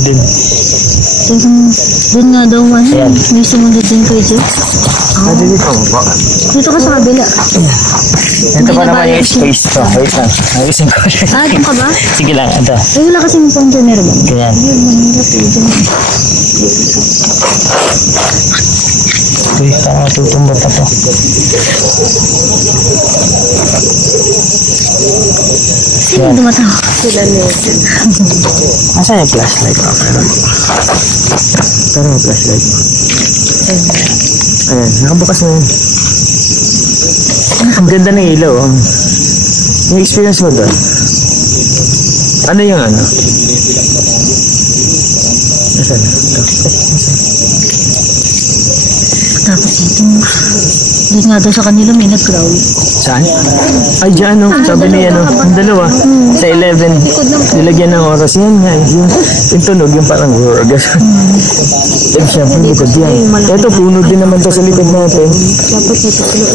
diretso din. Doon nga daw man. May sumunod din kay Jay. Dito po. Dito ka sa kabila. Ito pa naman yung space to. Wait lang. Ayusin ko. Doon ka ba? Sige lang. Ito. Ay, wala kasing container ba? Ganyan. Uy, tama, tutumba pa to. Sino dumatawa? Sila niya. Asan yung flashlight? Pero yung flashlight. Ayan, nakabukas na yun. Ang ganda ng ilaw. Yung experience mo doon. Ano yung ano? Asan? Tapos ito, doon nga daw sa kanila may nag-crowd. Saan? Ay, dyan, no? Sabi niya, no? Ang dalawa. Sa 11. Nilagyan ng oras. Yan nga. Yung tunog, yung parang orgas. Eh, syempre, likod yan. Ito, puno din naman to sa likod natin. Dapat dito sila.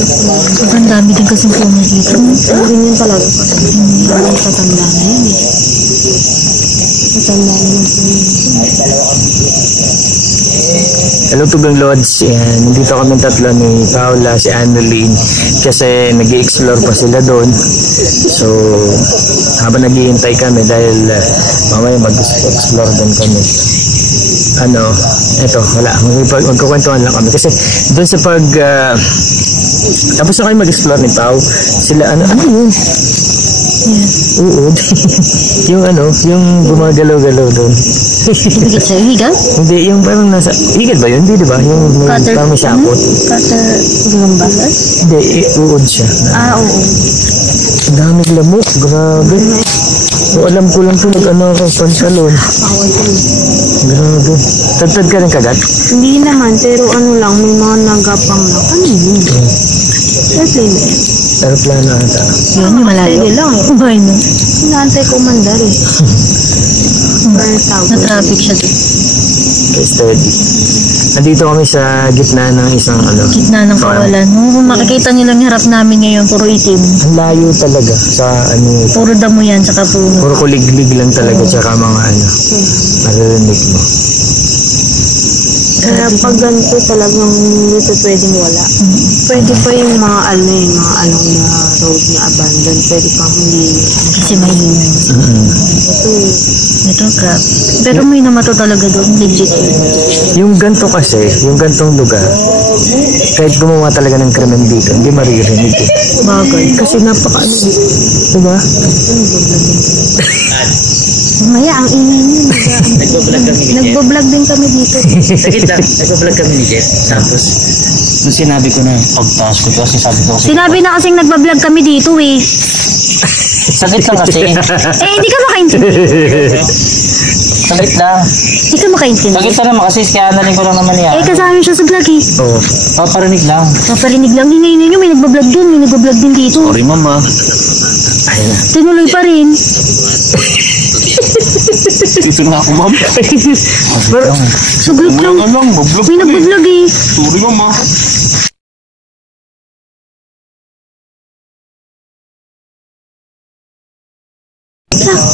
Ang dami din kasing puno dito. Ang yun talaga. Ang tatanda na yun. Tatanda na yun. Hello Tugang Lodge, nandito kami tatlo ni Paula, si Annalyn kasi nag-i-explore pa sila doon. So habang nag-iintay kami dahil mamaya mag-explore din kami. Wala, magkukwentuhan lang kami kasi doon sa tapos na kayo mag-explore ni Pao, sila ano yun? Uod. yung gumagalaw-galaw doon. Higit sa higat? Hindi, yung parang nasa, higat ba yun? Hindi, diba? Yung parang may sakot. Cutter gumbalas? Hindi, uod siya. Oo. Ang daming lamok, grabe. So, alam ko lang ito, ako, pantalon. Grabe. Tad ka rin kagat? Hindi naman, pero lang, may mga nagapang lang. Ano yun? Airplane na yan. Aeroplano ata. Yun, yung malayo. Pwede lang eh. Bay no? Inaantay ko mandar eh. Na-traffic siya dito. Okay, steady. Nandito kami sa gitna ng isang Gitna ng kawalan. Kung makikita niyo lang yung harap namin ngayon, puro itim. Ang layo talaga sa Puro damo yan, saka puno. Puro kuliglig lang talaga, tsaka mga maririnig mo. Kaya pag ganito talagang dito pwedeng wala. Pwede pa yung mga mga along na road na abandoned. Pwede pang hindi. Kasi may Ito crap. Pero may namato talaga doon. Legit. Yung ganito kasi, yung gantong lugar, kahit gumawa talaga ng krimen dito, hindi maririnig eh. Bagay. Kasi napaka-ano. Diba? Maya, ang ingay niyo. Nagbablog kami ni Jeff. Nagbablog din kami dito. Sakit lang, nagbablog kami ni Jeff. Tapos, nung sinabi ko na pagtaas ko kasi sabi ko kasi... Sinabi na kasing nagbablog kami dito eh. Sakit lang kasi. Hindi ka makaintindi. Sakit lang. Hindi ka makaintindi. Sakit lang naman kasi kaya narin ko lang naman yan. Kasama siya sa vlog eh. Oo. Paparinig lang. Paparinig lang. Hingay ninyo, may nagbablog dun. May nagbablog din dito. Sorry mama. Ayun na. Tinuloy pa rin. Dito na ako, ma'am. Saglit lang. May nagbablog eh. Sorry mama.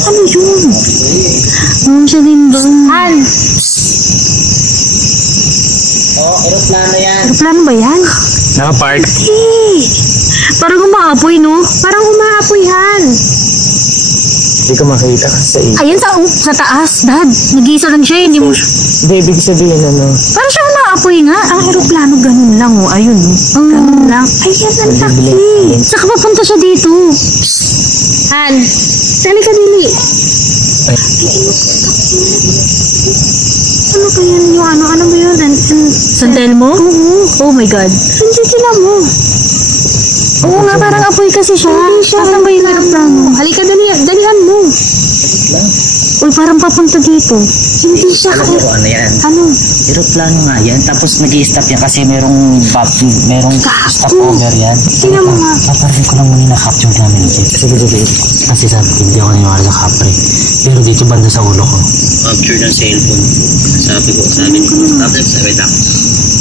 Ano yun? Siya din ba? Aeroplano yan. Aeroplano ba yan? Naka-park. Parang umaapoy, no? Parang umaapoy yan. Hindi ko makita sa iyo. Ayun sa taas, Dad. Nag-iisa lang siya, hindi mo... Hindi, ibig sabihin Parang siya umaapoy nga. Ang aeroplano, ganun lang, oh. Ayun, oh. Ganun lang. Ayan, ang taxi. Saka papunta siya dito. Sali ka, Dili. Ano ba yan? Ano ba yun? Sandal mo? Oo. Oh my God. Hindi sila mo. Oo nga, parang apoy kasi siya. Hindi siya. Saan ba yung aeroplano? Halika, dalihan mo. Uy, parang papunta dito. Hindi siya. Alam mo ano yan? Ano? Aeroplano nga yan. Tapos nag-i-stop yan kasi merong stopover yan. Tingnan mo nga. Paparinig ko lang muna na-capture namin. Sige. Kasi sabi ko, hindi ako naniwala sa kapre. Pero dito banda sa ulo ko. Capture ng cellphone. Sabi ko. Tapos sabi lang.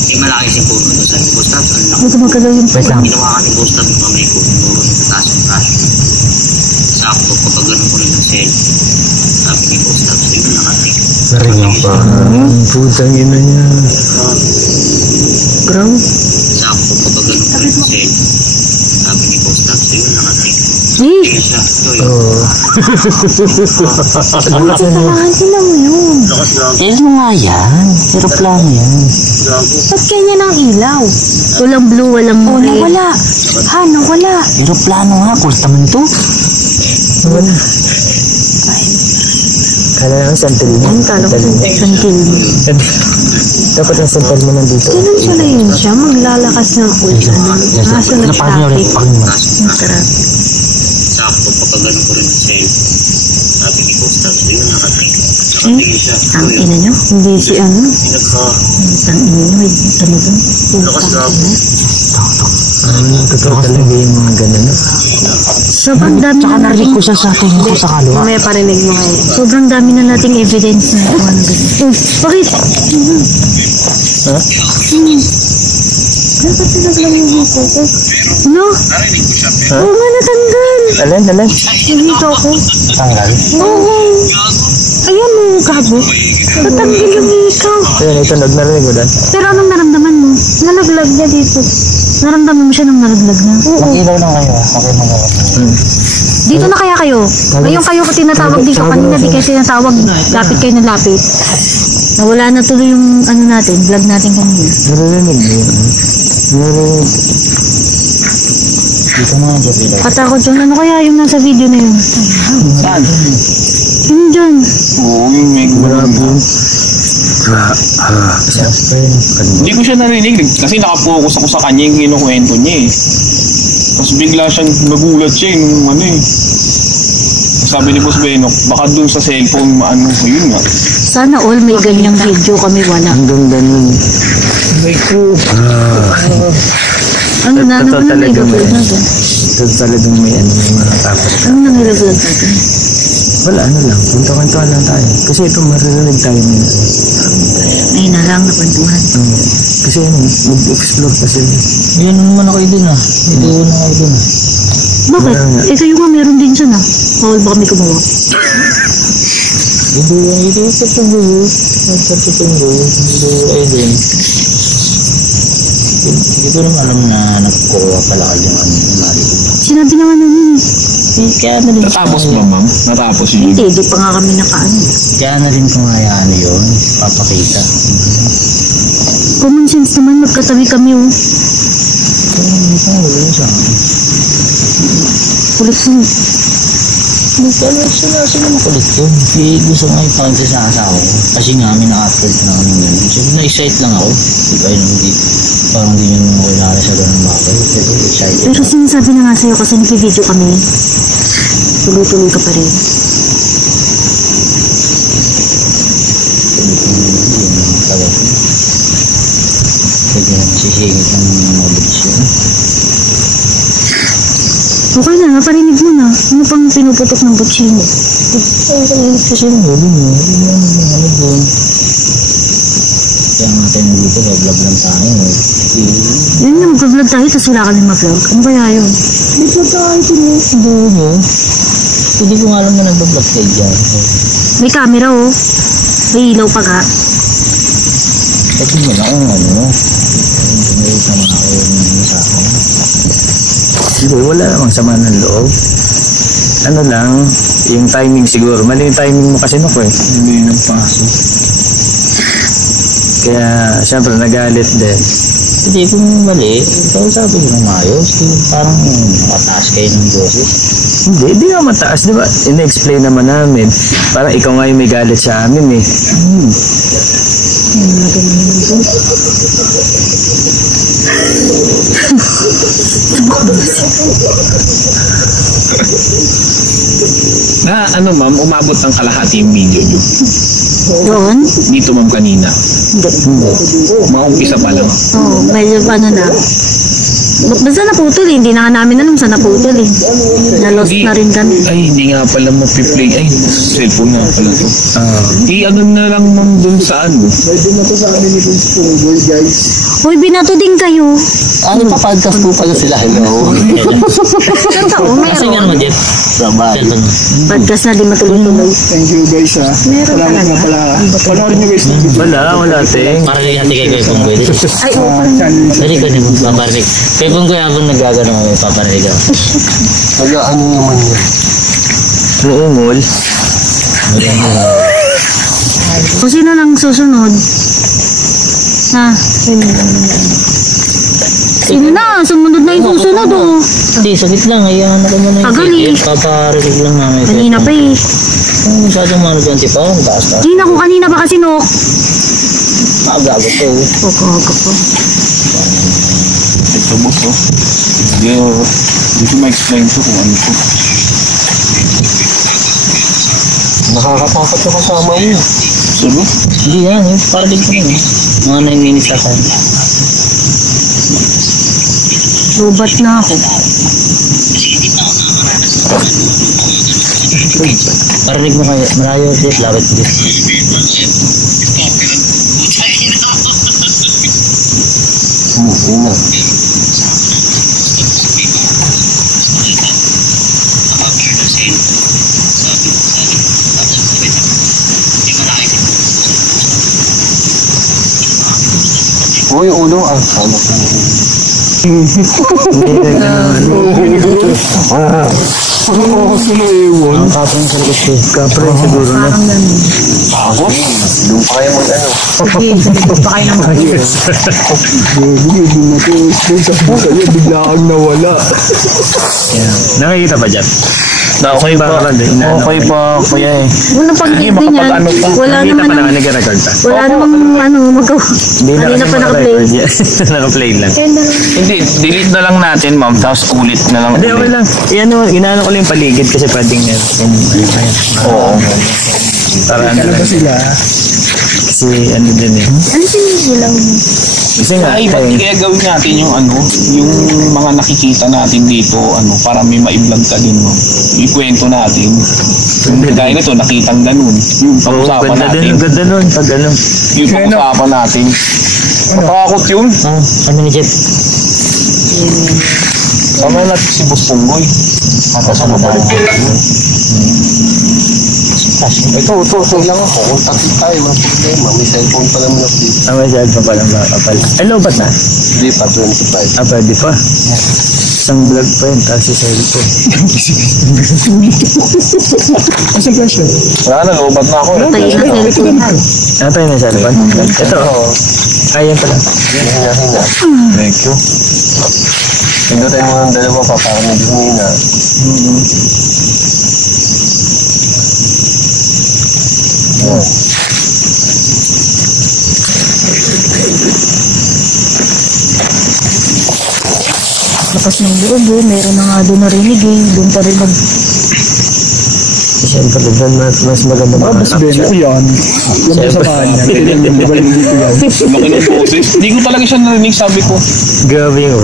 Hindi malaki si puno doon sa bus stop. Ito magkalaw yung Wait lang. Ginawa ka ni bus stop yung kamay ko. Taas yung taas. Sakto, kapag ganun ko rin ng cell. Sabi ni bus stop, sige nakatik. Narinig pa. Putang ina niya. Grabe. Sakto, kapag ganun ko rin ng cell. Sabi ni bus stop, sige nakatik. Eh! Kaya siya, ito yun. Oo. Kailangan sila mo yun. Lakas lang. Ano nga yan? Aeroplano yan. Ba't ganyan ang ilaw? Walang blue, walang red. Nawala. Ha, nawala. Aeroplano nga, kultaman to. Wala. Kala naman santil mo. Ang kala ko santil mo. Dapat ang santil mo nandito. Ganun siya na yun siya. Maglalakas ng ulan. Kaso nag-traffic. Nag-traffic. Sakto, kapag ganun ko rin ng cell. Sabi ni bus stop, sige nakatik. Nakatingin siya. Ito Ang yun. ina nyo. Hindi si ano. Pinagka. Ang ina nyo. May ano doon. Lakas lang. Totoo talaga yung mga ganun. Sobrang dami na nating... ko siya sa tingin ko sa kalwa. Mamaya parinig mo kayo. Sobrang dami na nating evidence na kung ano ganun. Bakit? Ha? Dapat sinaglang yung hito ko. No? Ha? Oo nga, natanggal. Alin? Yung hito ko. Tanggal. Oo. Ayan mo, gago. Natanggal yung hito. Ayun, ito, narinig mo doon. Pero anong naramdaman mo? Nalaglag niya dito. Naramdaman mo siya nung nalaglag na? Oo. Mag-ilaw lang kayo. Okay mo nga. Dito na kaya kayo? Ngayon kayo ko tinatawag dito. Kanina di kayo tinatawag. Lapit kayo na lapit. Nawala na tuloy yung ano natin, vlog natin kanina. Narinig mo yun. Narinig. Dito mga dyan. Katakot yun. Ano kaya yung nasa video na yun? Saan? Yun dyan. Oo, yung may Grabe yun. Hindi ko siya narinig kasi nakapokus ako sa kanya yung kinukwento niya eh. Tapos bigla siyang nagulat siya eh, nung ano eh. Sabi ni Boss Benok, baka dun sa cellphone maano ko yun nga. Sana all may ganyang video kami wala. Ang ganda nun. Ano na Totoo naman talaga nilaglag may- natin? Ito talagang may ano, may mga tapos ka. Ano na nilaglag natin? Wala, ano lang. Punta-kwentuhan lang tayo. Kasi ito, maririnig tayo nila. Ay na lang nakwentuhan. Kasi ano, mag-explore kasi. Yun naman ako dun ah. Ito na ako dun ah. Bakit? Wala nga. Eh kayo nga meron din siya na. Bawal ba kami gumawa? Ito patunggo. Patunggo. Ay din. Hindi ko naman alam na nagkuha pala yung ano yung mali ko. Sinabi naman namin eh. Kaya na rin. Natapos ba ma'am? Natapos yun? Hindi, di pa nga kami nakaano. Kaya na rin kung ano yun. Papakita. Common sense naman, magkatabi kami oh. Kulit siya. Sino makulit yun? Gusto ko nga ipakita sa asawa ko. Kasi nga may na-upload na ako ng ganun. So na-excite lang ako. Di ba yun hindi. Parang hindi nyo naman kilala sa ganun bagay. Pero excited Pero ako. sinasabi na nga sa'yo kasi nag-video kami. Tuloy-tuloy ka pa rin. Pwede na masisingit ang mabilis yun. Okay na, naparinig mo na. Ano pang pinuputok ng butsino? Kasi yung huli mo, ano doon. Kaya nga tayo nandito, vlog lang tayo. Yun nga, mag-vlog tayo, tapos wala kami mag-vlog. Ano kaya yun? Dito tayo, doon mo. Hindi ko nga alam na nag-vlog kayo dyan. May camera oh. May ilaw pa ka. Kasi wala akong ano. May sama ako yung sa akin. Hindi, wala namang sama ng loob. Ano lang, yung timing siguro. Mali yung timing mo kasi nuko eh. Hindi nang pasok. Kaya, syempre, nagalit din. Hindi kung mali, ikaw sabi ko ng maayos. Parang nakataas kayo ng boses. Hindi nga mataas, di ba? Ina-explain naman namin. Parang ikaw nga yung may galit sa amin eh. Na ano ma'am, umabot ng kalahati yung video nyo. Doon? Dito ma'am kanina. Hindi. Maumpisa pa lang. Oo. medyo ano na. Basta naputol eh. Hindi na nga namin alam saan naputol eh. Na-lost na rin kami. Ay, hindi nga pala mapi-play. Ay, cellphone nga pala to. I-ano na lang ma'am dun sa ano. Uy, binato din kayo. Ano pa podcast po pala sila? Hello. Totoo, Kasi nga meron. naman, Jeff. Cellphone. Podcast na di matuloy-tuloy. Thank you guys ha. Meron Salamat talaga. na pala. Panoorin nyo guys ng video. Wala, te. Para rin hati kay Kuya Punggoy. Ay, oo. Channel. Pwede ko din paparinig. Kuya Punggoy habang nagagano kami, paparinig ako. Ano naman yun? Muungol. O sino nang susunod? Ha? Sino na? Sumunod na yung susunod oh. Hindi, saglit lang. Ayan ako muna yung Tagal eh. paparinig lang namin. Kanina pa eh. Masyadong mga nagkanti pa. Taas-taas. Hindi na ko kanina pa kasi no. Magagot to. Pagkaga pa. Ito mo to. Hindi ko ma-explain to kung ano to. Nakakatakot yung kasama yun. Sabi? Hindi yan. Yung parinig ko yun. Mga 9 minutes na tayo. Lubat na ako. Parinig mo kayo. Malayo. Jeff, labit ko. Una. Uy, ulo ah. Ano ka? Ang kapre sa likod ko. Kapre siguro na. Parang ganun. Ako? Doon pa kayo mag-ano. Sige, sabihin pa kayo ng mga. Hindi na to. Sa pusa niya, bigla kang nawala. Nakikita ba dyan? Okay pa. Okay pa, kuya eh. Wala pang Hindi, din yan. makapag-ano pa. Wala Nakikita naman pa ang... na nag-record pa. Wala namang ano magawa. Hindi na Kanina kasi pa naka-play. makarecord yan. Naka-play lang. Hindi, delete na lang natin ma'am, tapos ulit na lang. Hindi, okay lang. Inaano ko lang yung paligid kasi pwedeng Oo. para ano lang. Sila. Kasi ano din eh. Ano sinigilaw mo? Kasi nga, Ay, ba't di kaya gawin natin yung ano, yung mga nakikita natin dito, ano, para may ma-vlog ka din mo. Ikwento natin. Kaya nito, nakitang ganun. Yung pag-usapan ganda natin. din, ganda nun. Pag ano. Yung pag-usapan natin. Matakot yun. Ano ni Jeff? Sama natin si Boss Punggoy. Kasama tayo. Ito lang ako. Kung takit tayo, mga problema. May cellphone pa naman ako dito. May side pa pala mga kapal. Ay, lobat na? Hindi pa, 25. Pwede pa. Isang vlog pa yun, tapos si cellphone. Kasi question. Wala na, lobat na ako. Tayo na cellphone. Ano tayo na cellphone? Ito. Ayan pala. Hina-hina. Thank you. Tingnan tayo mga dalawa pa para medyo hina. Lakas ng loob eh. Meron na nga doon narinig eh. Doon pa rin Siyempre, doon mas maganda mga Mas Ben, yan. Yung sa kanya. Balik dito yan. Laki ng boses. Hindi ko talaga siya narinig, sabi ko. Grabe yung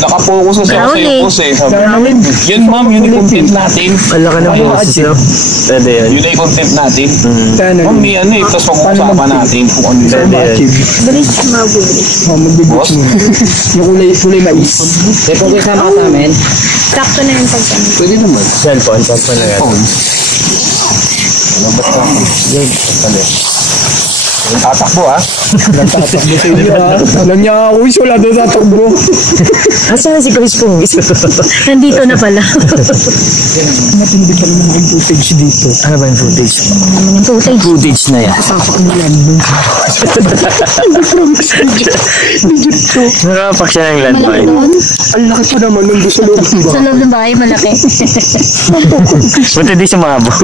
Nakapokus na siya sa Grabe. iyo, boss eh. Sabi ko, yan ma'am, yun yung content natin. Ang laki ng boses, no? Pwede yan. Yun yung content natin. Kaya Ma'am, may ano eh, tapos pag-uusapan natin kung ano yun. Pwede yan. bilis mabulis. Boss? Yung kulay mais. Kaya kung kasama ka sa amin, Sakto na yung pagkano. Pwede naman. Cellphone, cellphone na yan. Yan. Tatakbo ah. Nagtatakbo sa inyo ha. Alam niya ako, wala doon tatakbo. Asan na si Chris Pungis? Nandito na pala. Matindi pa naman ang footage dito. Ano ba yung footage? Yung footage. Footage na yan. Sapak mo yan. Legit to. Nakapak siya ng Malaki landmine. doon. Ang laki pa naman nung gusto loob ng Sa ba. loob ng bahay, malaki. Buti di sumabog.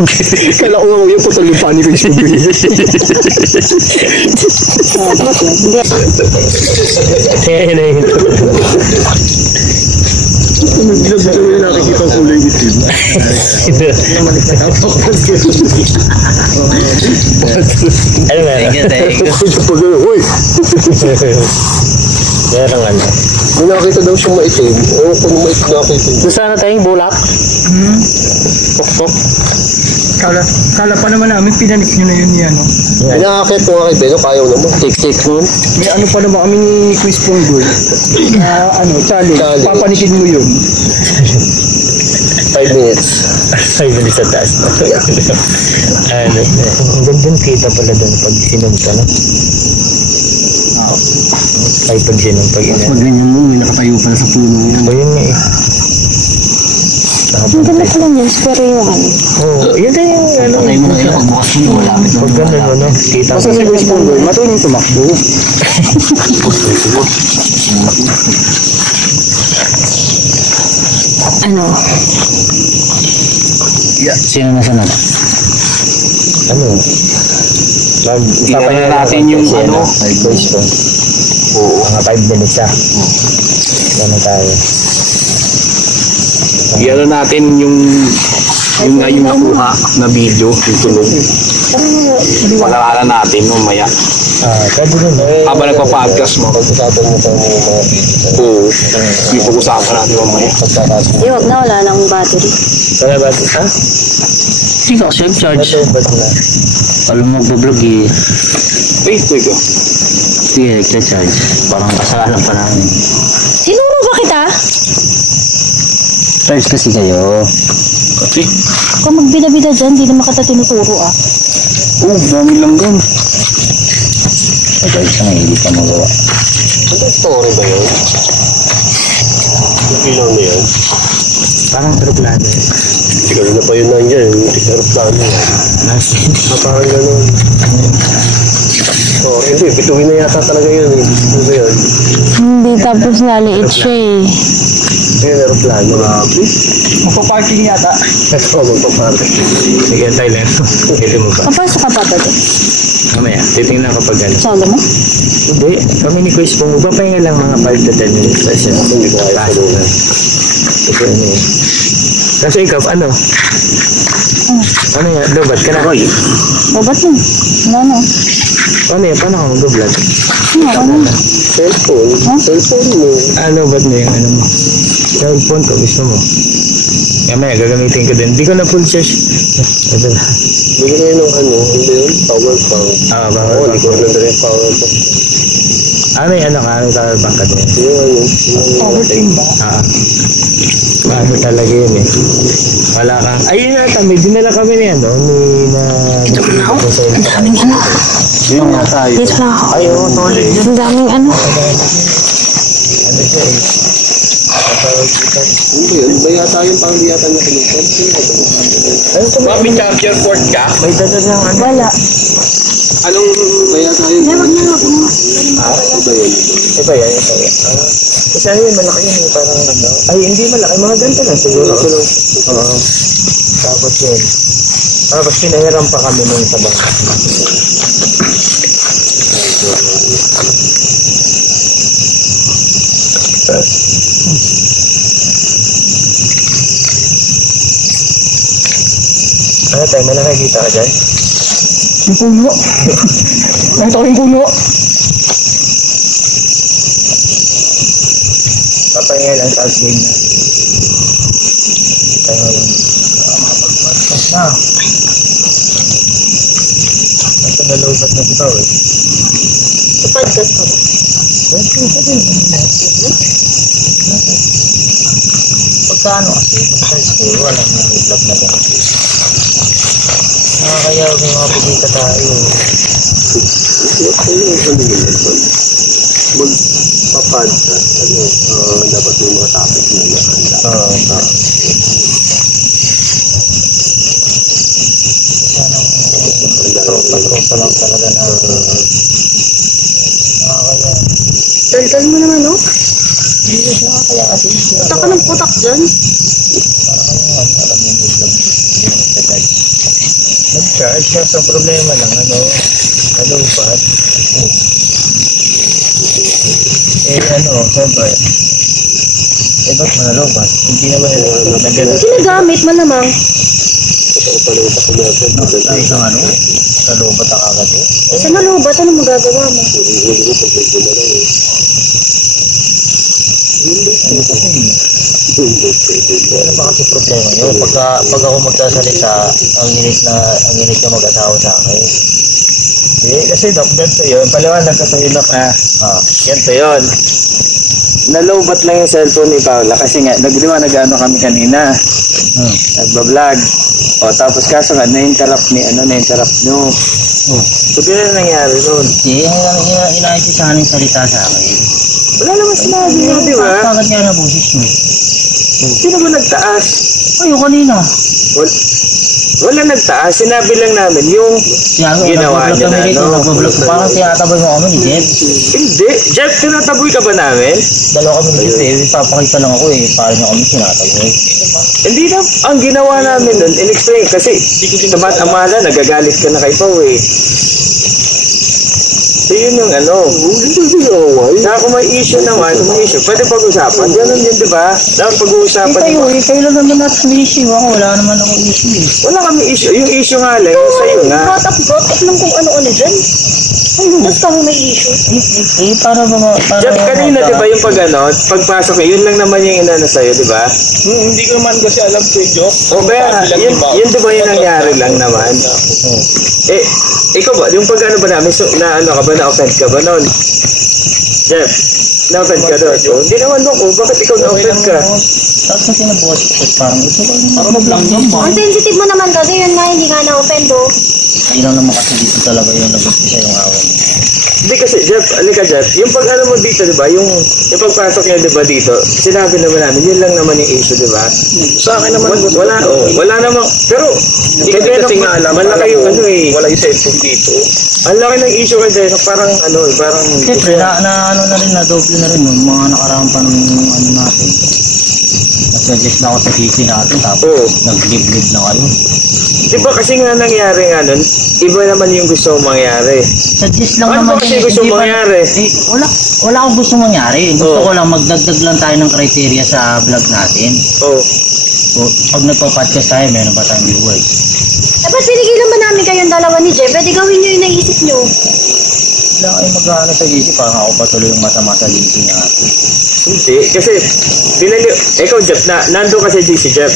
Kala ko yung total yung panik ko yung Kaya na yun. Naglag na yung nakikita ang kulay itim. Ano ba? thank you. Uy! Merang ano. May nakita daw siyang maitim. Ewan ko nung maitim nakita. Doon sana tayong bulak. Pok-pok. Kala pa naman namin pinanik nyo na yun yan, no? May nakakit ko nga kay Beno, ayaw naman. Tik-tik nun. May ano pa naman kami ni Quiz Ponggoy. Challenge. Papanikin mo yun. 5 minutes. 5 minutes sa taas. Ano, ang gandang kita pala doon pag sinumta, no? Ay, pag sinumta. Pag ganyan mo, may nakatayo pala sa puno yan. O, yun nga eh. Ang ganda pala niyan, square yung ano. Oo, yun din yung ano. Patay mo na yun, pagbukas mo, malapit na. Pag ganun, ano, kita Kasi si Quiz Ponggoy, matuloy tumakbo. Ano? Sino na sanap? ano. Ipapahinga natin yung ano. Oo. Mga 5 minutes ah. Ano tayo. Iano natin yung nakuha na video, yung tunog. Palalanan natin mamaya. Pwede rin eh. Habang nagpa-podcast mo. Pag-usapan mo pa mo mga video. Oo. Yung pag-usapan natin mamaya. Di, wag na, wala nang battery. Kaya ba? Ha? Sige ako, self-charge. Ba't na? Alam mo, vlog eh. Wait, wait. Sige, nagcha-charge. Parang kasalanan pa namin. Sinuro ba kita? Charge kasi kayo. Kasi, Kung magbida-bida dyan, di naman kita tinuturo ah. dami lang dun. Charge na, hindi pa magawa. Ano story ba yun? Yung ilaw na yan? Parang aeroplano eh. Hindi ka na pa yun nandiyan. Yung aeroplano yan. Parang gano'n. Oh, hindi. Bituin na yata talaga yun. Ano ba yun? Hindi, tapos naliit siya eh. Yung aeroplano. Grabe. Magpa-parking yata. Ito, magpaparking. Sige, Tyler. Pwede mo ba? Papasok ka pa ba doon? Mamaya, titingnan ko pag ano. Solo mo? Hindi, kami ni Quiz Pong. Papahinga lang mga 5 to 10 minutes. Kasi Hindi ko kaya sa luna. Ito ano yun. Kasi ikaw, ano? Ano yan? Lobat ka na? O, ba't yun? Wala na. Ano yan? Paano ka mag-vlog? Ano? Cellphone? Cellphone mo. Ano, ba't na yung ano mo? Cellphone ko, gusto mo? Mamaya, gagamitin ko din. Hindi ko na full charge. Ito na. Bigyan ngayon ng ano, hindi yun, power bank. Power Oo, bank. hindi ko na rin power bank. May ano ka? May power bank ka din. Yung ano, yung Power team ba? Ano talaga yun eh. Wala ka. Ayun na, may dinala kami ni ano, Dito na ako. Ang daming ano. yun nga tayo. Dito na ako. Ayun, tolid yun. Ang daming ano. Ano siya eh. Hindi yun, ba yata yung pang di yata na kinipan? Ayun ko Mami, champion port ka? may dada ng ano. Wala. Anong Ba yata yun? Hindi, wag na, wag na. Iba yun. Iba yan, iba yan. Kasi ano yun, malaki yun eh. Parang ano. Ay, hindi malaki. Mga ganito lang siguro. Oo. Tapos yun. Tapos pinahiram pa kami nung sa bangka. Ano tayo, may nakikita ka dyan? Yung puno. Nakita ko yung puno. Papahinga lang sa game na. Papahinga lang. Makapag-podcast na. Ito nalubat na bitaw eh. Sa podcast pa ba? Pagkano kasi, pag-search ko, walang may vlog na ganito. Kaya may mga pagkita tayo. Magpa-podcast, ano, dapat may mga topic na nakahanda. Patrosa lang talaga na kaya. Daldal mo naman, no? Hindi siya kaya kasi. Putak ka ng putak dyan. Alam mo yung vlog. Hindi mo nagtagay. Nag-charge ka sa problema lang. Nalubat. Siyempre. Ba't manalubat? Hindi naman nagano. Ginagamit malamang. Totoo pala yung pakumasan. Ay, isang ano? Nalubat ang agad eh. Sa nalubat, ano magagawa mo? Huli ko pag may gumalaw eh. Ano ba kasi problema yun? Pag ako magsasalita, ang init yung mag-asawa sa akin. Kasi Dok, ganito yun. Paliwanag ka sa Dok ganito yun. Nalobat lang yung cellphone ni Paula kasi nga, nag-ano kami kanina. Nagbablog. O, tapos kaso nga, na-interrupt nyo. So, gano'n nangyari nun. Inaayos sa akin salita sa akin. Wala naman sinabi nyo, di ba? Bakit nga na boses nyo? Sino ba nagtaas? Yung kanina. Wala nagtaas. Sinabi lang namin yung ginawa niya na Nagbablog. Parang tinataboy mo kami ni Jeff. Hindi. Jeff, tinataboy ka ba namin? Dalawa kami ni Jeff. Papakita lang ako Paano nyo kami tinataboy? Hindi na. Ang ginawa namin nun, in-explain. Kasi, tamat-amala, nagagalit ka na kay Pao So, yun yung Kaya kung may issue naman, pwede pag-usapan. Ganun yun, di ba? Dapat pag-uusapan. Kayo lang naman natin may issue. Ako, wala naman akong issue Wala kami issue. Yung issue nga lang, yung sa'yo nga. Brought up lang kung ano-ano dyan. Tapos kami may issue. Para Jeff, kanina, di ba, yung pagpasok niya, yun lang naman yung inano sa'yo, di ba? Hindi ko naman kasi alam ko yung joke. O ba, yun di ba yung nangyari lang naman? Ikaw ba, yung pag-ano ba namin, na-offend ka ba nun? Jeff, na-offend ka doon? Hindi naman ako, bakit ikaw na-offend ka? Tapos na sinabuhat parang ito Ang sensitive mo naman kasi yun nga, hindi nga na-offend Hindi lang naman kasi dito talaga yung nag-umpisa yung awan. Hindi kasi, Jeff, Jeff, yung pag-ano mo dito, di ba, yung pagpasok niya, di ba, dito, sinabi naman namin, yun lang naman yung issue, di ba? Sa akin naman, wala naman, pero, hindi kasi nga alam, malaki yung wala yung cellphone dito. Ang laki ng issue kay Denok, parang, parang... Siyempre, na-double na rin yung mga nakaraan pa ng natin. Nag-suggest na ako sa GC natin, tapos nag-live na kayo. Di ba kasi nga nangyari nga nun, iba naman yung gusto mong mangyari. Suggest lang naman. Ano ba kasi gusto mong mangyari? Wala akong gusto mangyari. Gusto ko lang magdagdag lang tayo ng criteria sa vlog natin. Pag nagpa-podcast tayo, meron pa tayong viewers. Ba't pinigilan ba namin kayong dalawa ni Jeff? Pwede gawin nyo yung naisip nyo. Wala kayo mag-ano sa GC, parang ako patuloy yung masama sa GC niya. Hindi, kasi ikaw Jeff, nandun ka sa GC Jeff.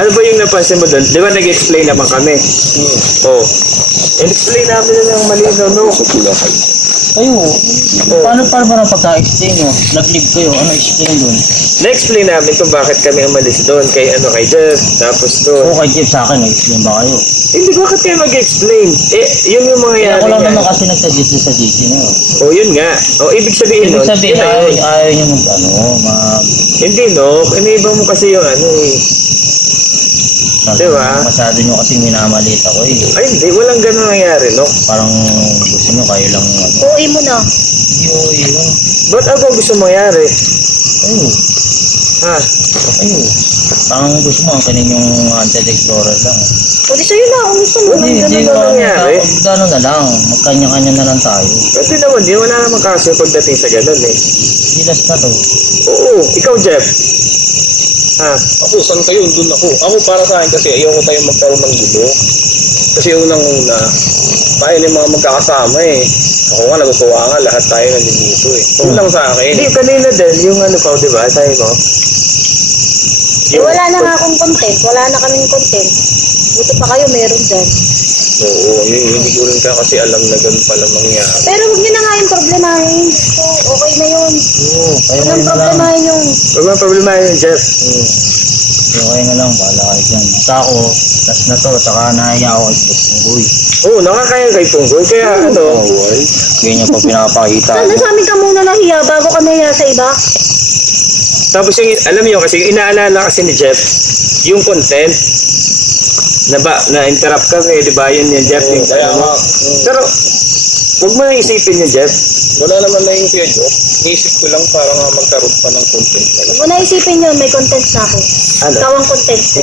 Ano ba yung napansin mo doon? Di ba nag-explain naman kami? In-explain namin na ng malinaw, Kayo, paano ba nang pagka-explain nyo? Nag-live kayo, ano explain doon? Na-explain namin kung bakit kami umalis doon, kay Jeff, tapos doon. Kay Jeff sa akin, nag-explain ba kayo? Hindi, bakit kayo mag-explain? Yun yung mga ako lang naman kasi nag-suggest sa GC na yun. Yun nga. Ibig sabihin nun. Ibig sabihin, ayaw nyo Hindi, iniba mo kasi yung diba? Masyado nyo kasi minamalit ako Ay, hindi. Walang ganun nangyari, Parang gusto nyo kayo lang Uwi mo na. Hindi lang. Ba't ako gusto mangyari? Parang gusto mo, ang kanin yung Haunted Explorer lang. Di sa'yo na. Kung gusto mo. Hindi ganun nangyari. Gano'n na lang. Magkanya-kanya na lang tayo. Kasi naman, wala naman kaso pagdating sa ganun Hindi last na to. Oo. Ikaw, Jeff. Ako, saan kayo? Doon ako. Ako para sa akin kasi ayoko tayong magkaroon ng gulo. Kasi unang-una, tayo yung mga magkakasama Ako nga, natutuwa nga, lahat tayo nandito Kung lang sa akin. Hindi, kanina din, yung di ba, sabi mo? Wala na nga akong content. Wala na kaming content. Buti pa kayo, meron dyan. Oo, hindi ko rin kasi alam na ganun pala mangyari. Pero huwag nyo na nga yung problemahin. So, okay na yun. Walang problemahin yun. Huwag mo problemahin yun, Jeff. Okay na lang, bahala kayo dyan. Basta ako, last na to, saka nahiya ako kay Punggoy. Nakakaya kay Punggoy. Kaya kaya niya pa pinapakita. Sana sa amin ka muna nahiya bago ka nahiya sa iba. Tapos yung, alam niyo kasi, inaalala kasi ni Jeff, yung content, na-interrupt kami, di ba? Yun yung Jeff. Pero, huwag mo nang isipin yung Jeff. Wala naman na yung joke. Iisip ko lang para nga magkaroon pa ng content. Huwag mo na isipin yun, may content na ako. Ikaw ang content ko.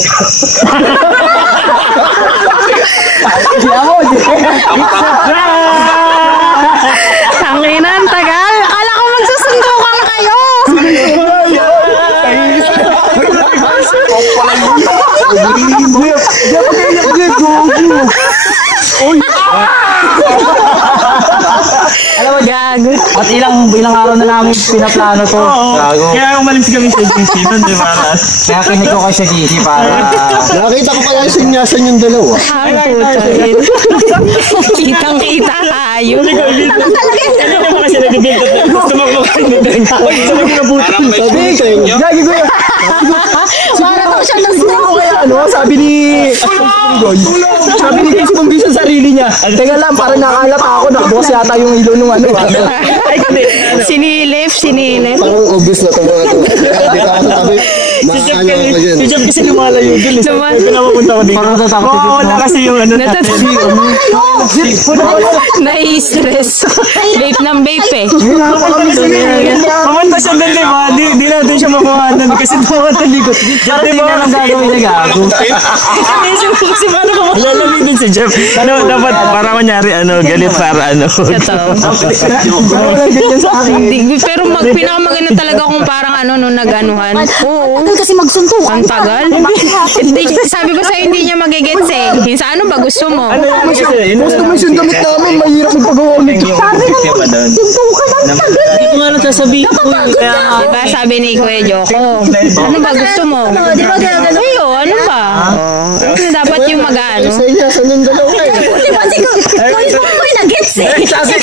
Tanginan, tagal. Akala ko magsusundukan kayo. Alam mo, gago. At ilang araw na namin pinaplano to. Kaya umalis kami sa GC nun, di ba? Kaya kinig ko kay sa GC para... Nakita ko pala sinyasan yung dalawa. Kitang-kita ayun. Ano naman kasi nag-build up? Gusto mo kumakain din. Gagi ko yan. Para daw siya ng Siguro kaya sabi ni Chris Pong sa sarili niya. Teka lang, parang nakalata ako. Nakabukas yata yung ilo nung Sinilip. Parang obvious na ito mga ito. Dito ako sa tabi. Maano ako dyan. Si Jeff kasi lumalayo dun. Pinapapunta ko dito. Parang natatakot si Jeff. Wala kasi yung ano natin. Nai-stress. Vape ng vape eh. Pamunta siya dun, di ba? Di natin siya makuha dun kasi naman talikot. Parang di na lang gagawin na gago. Inisip ko kasi paano ko malalamitin si Jeff. Dapat para manyari, galit para Totoo. Pero pinakamaganda talaga kung parang nung nag-anuhan. Oo. Tagal kasi magsuntukan. Ang tagal. Hindi, sabi ko sa'yo hindi niya magigets eh. Yung sa ano ba gusto mo? Gusto mo yung damit namin, mahirap yung pag-uwa nito. Sabi naman, suntukan ang tagal eh. Hindi ko nga lang sasabihin ko. Diba sabi ni Kuya Joko? Ano ba gusto mo? Di ba gano'n? Ayo, ano ba? Dapat yung mag-ano. Sinyasan yung dalawa eh. Di ba siguro may nag-gets eh. Kasi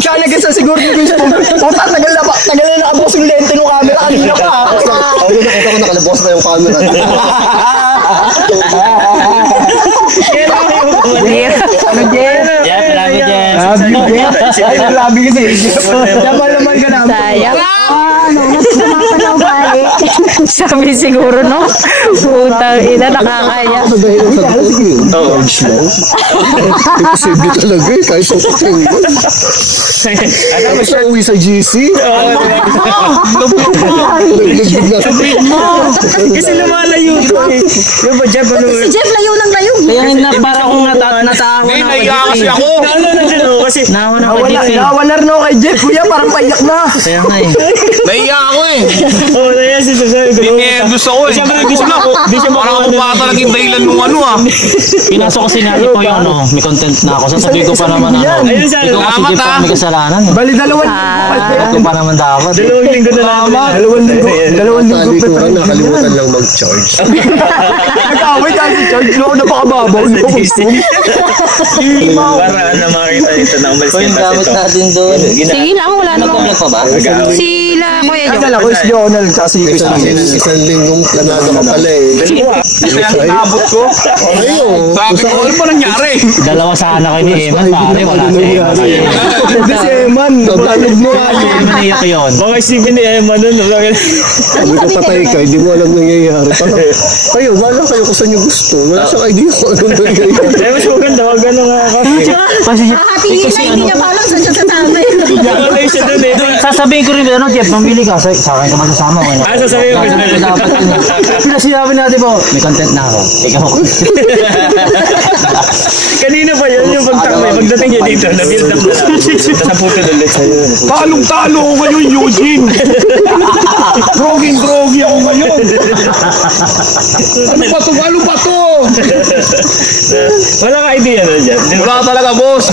siya naging sa siguro ni Chris Pong. Puta, tagal na nakabukas yung lente ng camera. Kanina pa. Ako yung nakita ko nakalabos na yung camera. Ano, Jen? Labi dyan. Labi kasi. Laban ka namin. Sayang. Napapanaw ba eh. Sabi siguro no? Putang ina, nakakaya. Sa dahil sa dukot yun. Charge lang. Imposible talaga eh. Kahit sa kuting mo. Ano siya uwi sa GC? Naglaglag na. Kasi lumalayo to eh. Yung ba Jeff, Si Jeff layo ng layo. Kaya na para akong natawa na kasi ako. Kasi Nawa na ako Jeff eh. Nawa na rin ako kay Jeff. Kuya, parang paiyak na. Kaya nga eh. Naiya ako eh. oo, na yan si Jose. Nervous ako eh. Di siya Parang ako pa talagang dahilan nung Pinasok ko sinabi ko yung may content na ako. Sasabihin ko pa naman Ayun siya. ikaw kasi Jeff ang may kasalanan eh. Bali, dalawang Ito pa naman dapat eh. Dalawang linggo na lang. Dalawang Sabi ko nga nakalimutan lang mag-charge. Nag-away kasi George. Loko na pakababaw. Para makakita ito na umalis Kung yung gamit natin doon. Sige lang, wala namang. Nag-vlog pa ba? Sila Kuya Joko. Dala ko is Jonal kasi Isang linggong planado ka pala eh. Nabot ko. Ayun. Sabi ko, ano ba nangyari? Dalawa sana kayo ni Eman pare. Wala si Eman. Hindi si Eman. Nabanog mo. Eman iyak yun. Baka isipin ni Emma nun. Sabi ko patay ka, hindi mo alam nangyayari. Parang, kayo, wala kayo kung saan nyo gusto. Wala siyang idea kung anong nangyayari. Eh, mas maganda. Wag gano'n nga ako. Hahatingin na, hindi niya pa alam saan siya tatama. Nakalay siya dun eh. Sasabihin ko rin, Jeff, mamili ka. Sa akin ka magsasama ko. Sasabihin ko. Dapat yun. Pinasinabi natin po, may content na ako. Ikaw. Kanina pa yun yung pagtakbay. Pagdating niya dito, na-build up na lang. Tapos naputo ulit. Talong-talo ko ngayon, Eugene. Groging-grogi ako ngayon. Ano ba to? Wala ka idea na dyan. Wala talaga, boss.